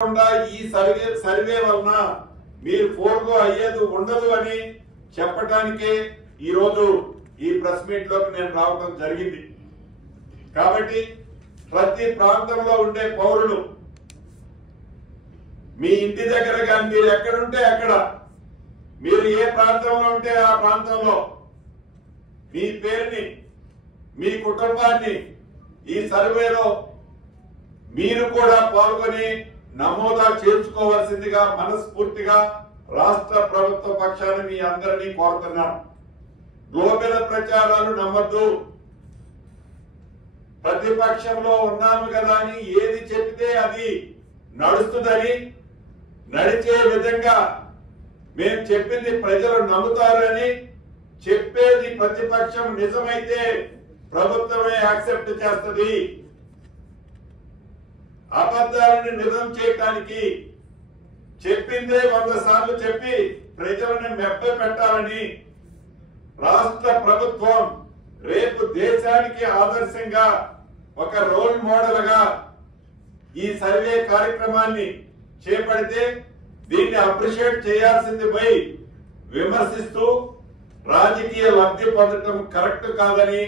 ఈ సర్వే వలన మీరు ఫోర్గో అయ్యేది ఉండదు అని చెప్పడానికే ఈ రోజు ఈ ప్రెస్ మీట్ లోకి నేను రావడం జరిగింది. కాబట్టి ప్రతి ప్రాంతంలో ఉండే పౌరులు మీ ఇంటి దగ్గర కానీ మీరు ఎక్కడుంటే అక్కడ మీరు ఏ ప్రాంతంలో ఉంటే ఆ ప్రాంతంలో మీ పేరుని మీ కుటుంబాన్ని ఈ సర్వేలో మీరు కూడా పాల్గొని నమోదా చేర్చుకోవాల్సిందిగా మనస్ఫూర్తిగా రాష్ట్ర ప్రభుత్వ పక్షాన్ని మీ అందరినీ కోరుతున్నాను. గ్లోబల్ ప్రచారాలు నమ్మద్దు. ప్రతిపక్షంలో ఉన్నాము కదా అని ఏది చెప్తే అది నడుస్తుందని నడిచే విధంగా మేము చెప్పింది ప్రజలు నమ్ముతారని చెప్పేది ప్రతిపక్షం నిజమైతే ప్రభుత్వమే యాక్సెప్ట్ చేస్తుంది. అబద్ధాలను నిజం చేయడానికి చెప్పిందే 100 సార్లు చెప్పి ప్రజలను మెప్ప పెట్టాలని రాష్ట్ర ప్రభుత్వం రేపు దేశానికి ఆదర్శంగా ఒక రోల్ మోడల్ గా ఈ సర్వే కార్యక్రమాన్ని చేపడితే దీన్ని అప్రిషియేట్ చేయాల్సింది పోయి విమర్శిస్తూ రాజకీయ లబ్ధి పొందడం కరెక్ట్ కాదని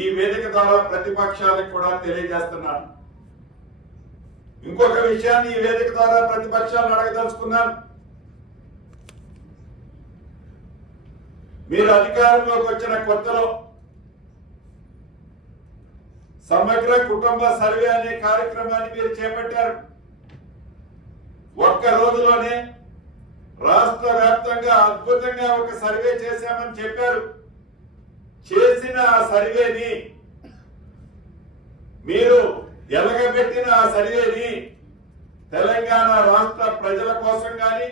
ఈ వేదిక ద్వారా ప్రతిపక్షాలకు కూడా తెలియజేస్తున్నాను. ఇంకొక విషయాన్ని ఈ వేదిక ద్వారా ప్రతిపక్షాలను అడగదలుచుకున్నాను. మీరు అధికారంలోకి వచ్చిన కొత్తలో సమగ్ర కుటుంబ సర్వే అనే కార్యక్రమాన్ని మీరు చేపట్టారు. ఒక్క రోజులోనే రాష్ట్ర వ్యాప్తంగా అద్భుతంగా ఒక సర్వే చేశామని చెప్పారు. చేసిన ఆ సర్వేని మీరు ఎలగబెట్టిన ఆ సర్వేని తెలంగాణ రాష్ట్ర ప్రజల కోసం గాని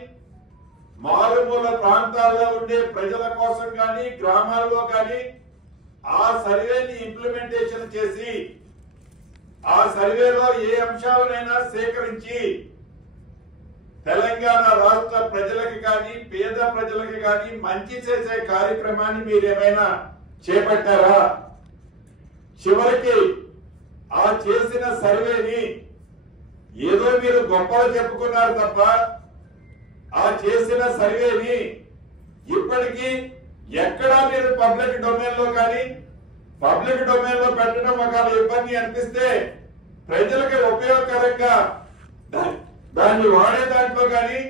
మారుమూల ప్రాంతాల్లో ఉండే ప్రజల కోసం గాని గ్రామాల్లో గాని ఆ సర్వేని ఇంప్లిమెంటేషన్ చేసి ఆ సర్వేలో ఏ అంశాలనైనా సేకరించి తెలంగాణ రాష్ట్ర ప్రజలకు గాని పేద ప్రజలకు గాని మంచి చేసే కార్యక్రమాన్ని మీరేమైనా చేపట్టారా? చివరికి ఆ చేసిన సర్వేని ఏదో మీరు గొప్పలు చెప్పుకున్నారు తప్ప ఆ చేసిన సర్వేని ఇప్పటికీ ఎక్కడా మీరు పబ్లిక్ డొమైన్ లో కానీ పబ్లిక్ డొమైన్ లో పెట్టడం ఒక ఇబ్బంది అనిపిస్తే ప్రజలకు ఉపయోగకరంగా దాన్ని వాడే దాంట్లో కానీ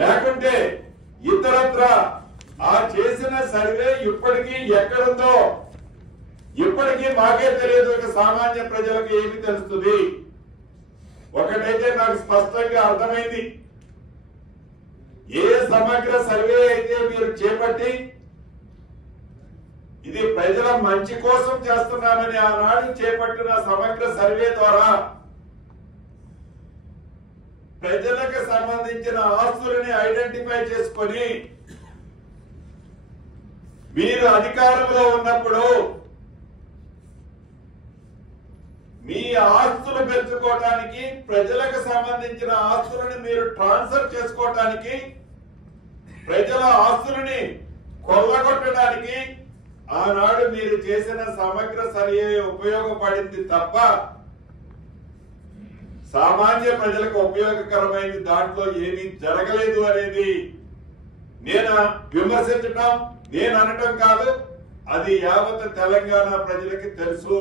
లేకుంటే ఇతరత్ర ఆ చేసిన సర్వే ఇప్పటికీ ఎక్కడుందో ఇప్పటికీ మాకే తెలియదు. సామాన్య ప్రజలకు ఏమి తెలుస్తుంది? ఒకటైతే నాకు స్పష్టంగా అర్థమైంది. ఏ సమగ్ర సర్వే అయితే మీరు చేపట్టి ఇది ప్రజల మంచి కోసం చేస్తున్నామని ఆనాడు చేపట్టిన సమగ్ర సర్వే ద్వారా ప్రజలకు సంబంధించిన ఆస్తులని ఐడెంటిఫై చేసుకొని మీరు అధికారంలో ఉన్నప్పుడు మీ ఆస్తులు పెంచుకోవడానికి ప్రజలకు సంబంధించిన ఆస్తులను మీరు ట్రాన్స్ఫర్ చేసుకోవడానికి ప్రజల ఆస్తులని కొల్లగొట్టడానికి ఆనాడు మీరు చేసిన సమగ్ర సర్వే ఉపయోగపడింది తప్ప సామాన్య ప్రజలకు ఉపయోగకరమైంది దాంట్లో ఏమీ జరగలేదు అనేది నేను విమర్శించటం నేను అనటం కాదు. అది యావత్ తెలంగాణ ప్రజలకి తెలుసు.